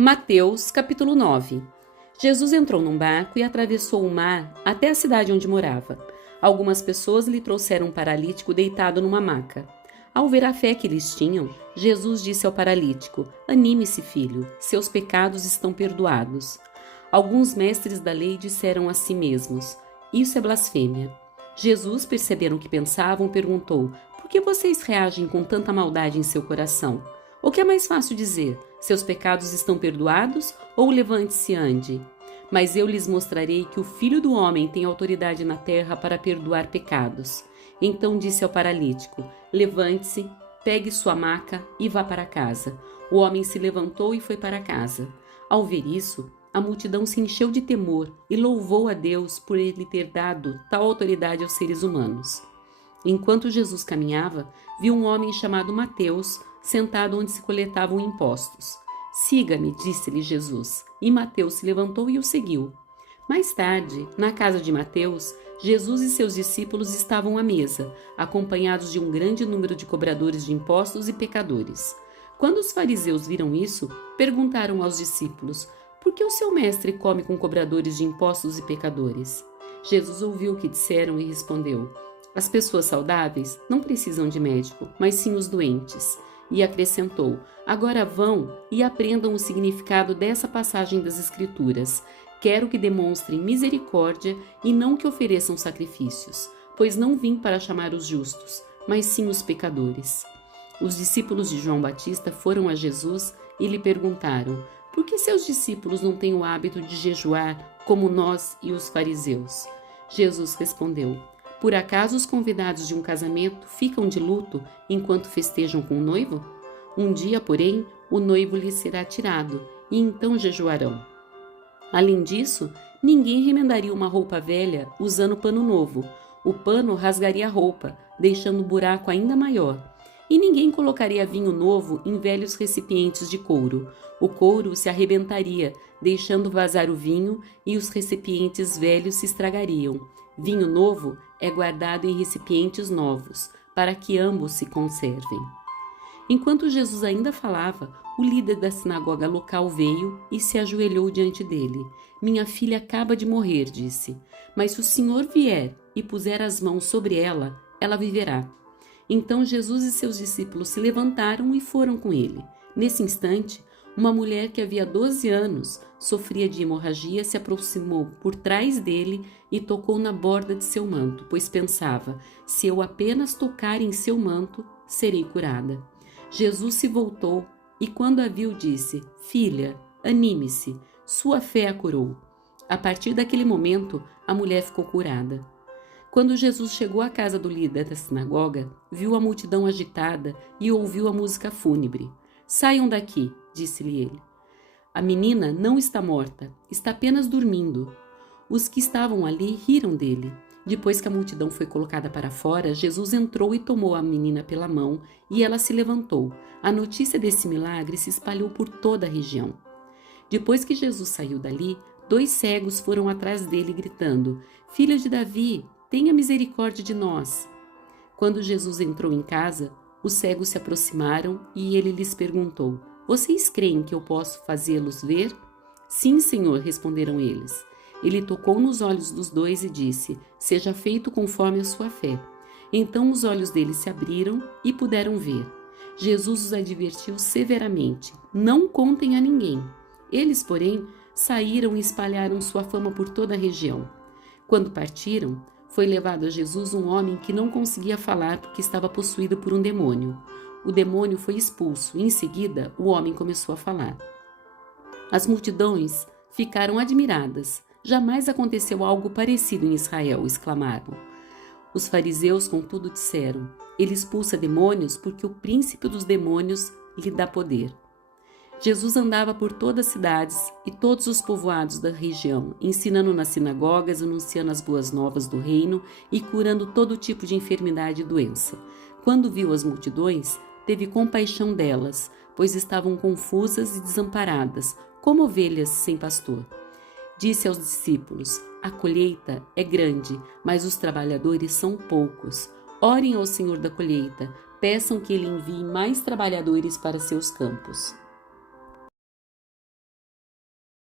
Mateus, capítulo 9. Jesus entrou num barco e atravessou o mar até a cidade onde morava. Algumas pessoas lhe trouxeram um paralítico deitado numa maca. Ao ver a fé que eles tinham, Jesus disse ao paralítico: "Anime-se, filho, seus pecados estão perdoados." Alguns mestres da lei disseram a si mesmos: "Isso é blasfêmia." Jesus, percebendo o que pensavam, perguntou: "Por que vocês reagem com tanta maldade em seu coração? O que é mais fácil dizer? Seus pecados estão perdoados? Ou levante-se e ande? Mas eu lhes mostrarei que o Filho do Homem tem autoridade na terra para perdoar pecados." Então disse ao paralítico: "Levante-se, pegue sua maca e vá para casa." O homem se levantou e foi para casa. Ao ver isso, a multidão se encheu de temor e louvou a Deus por ele ter dado tal autoridade aos seres humanos. Enquanto Jesus caminhava, viu um homem chamado Mateus sentado onde se coletavam impostos. "Siga-me", disse-lhe Jesus, e Mateus se levantou e o seguiu. Mais tarde, na casa de Mateus, Jesus e seus discípulos estavam à mesa, acompanhados de um grande número de cobradores de impostos e pecadores. Quando os fariseus viram isso, perguntaram aos discípulos: "Por que o seu mestre come com cobradores de impostos e pecadores?" Jesus ouviu o que disseram e respondeu: "As pessoas saudáveis não precisam de médico, mas sim os doentes." E acrescentou: "Agora vão e aprendam o significado dessa passagem das Escrituras. Quero que demonstrem misericórdia e não que ofereçam sacrifícios, pois não vim para chamar os justos, mas sim os pecadores." Os discípulos de João Batista foram a Jesus e lhe perguntaram: "Por que seus discípulos não têm o hábito de jejuar como nós e os fariseus?" Jesus respondeu: "Por acaso os convidados de um casamento ficam de luto enquanto festejam com o noivo? Um dia, porém, o noivo lhes será tirado, e então jejuarão. Além disso, ninguém remendaria uma roupa velha usando pano novo. O pano rasgaria a roupa, deixando o buraco ainda maior. E ninguém colocaria vinho novo em velhos recipientes de couro. O couro se arrebentaria, deixando vazar o vinho, e os recipientes velhos se estragariam. Vinho novo é guardado em recipientes novos, para que ambos se conservem." Enquanto Jesus ainda falava, o líder da sinagoga local veio e se ajoelhou diante dele. "Minha filha acaba de morrer", disse, "mas se o Senhor vier e puser as mãos sobre ela, ela viverá." Então Jesus e seus discípulos se levantaram e foram com ele. Nesse instante, uma mulher que havia 12 anos sofria de hemorragia se aproximou por trás dele e tocou na borda de seu manto, pois pensava: "Se eu apenas tocar em seu manto, serei curada." Jesus se voltou e, quando a viu, disse: "Filha, anime-se, sua fé a curou." A partir daquele momento, a mulher ficou curada. Quando Jesus chegou à casa do líder da sinagoga, viu a multidão agitada e ouviu a música fúnebre. "Saiam daqui", disse-lhe ele. "A menina não está morta, está apenas dormindo." Os que estavam ali riram dele. Depois que a multidão foi colocada para fora, Jesus entrou e tomou a menina pela mão e ela se levantou. A notícia desse milagre se espalhou por toda a região. Depois que Jesus saiu dali, 2 cegos foram atrás dele gritando: "Filho de Davi, tenha misericórdia de nós." Quando Jesus entrou em casa, os cegos se aproximaram e ele lhes perguntou: "Vocês creem que eu posso fazê-los ver?" "Sim, Senhor", responderam eles. Ele tocou nos olhos dos 2 e disse: "Seja feito conforme a sua fé." Então os olhos deles se abriram e puderam ver. Jesus os advertiu severamente: "Não contem a ninguém." Eles, porém, saíram e espalharam sua fama por toda a região. Quando partiram, foi levado a Jesus um homem que não conseguia falar porque estava possuído por um demônio. O demônio foi expulso e, em seguida, o homem começou a falar. As multidões ficaram admiradas. "Jamais aconteceu algo parecido em Israel", exclamaram. Os fariseus, contudo, disseram: "Ele expulsa demônios porque o príncipe dos demônios lhe dá poder." Jesus andava por todas as cidades e todos os povoados da região, ensinando nas sinagogas, anunciando as boas novas do reino e curando todo tipo de enfermidade e doença. Quando viu as multidões, teve compaixão delas, pois estavam confusas e desamparadas, como ovelhas sem pastor. Disse aos discípulos: "A colheita é grande, mas os trabalhadores são poucos. Orem ao Senhor da colheita, peçam que ele envie mais trabalhadores para seus campos."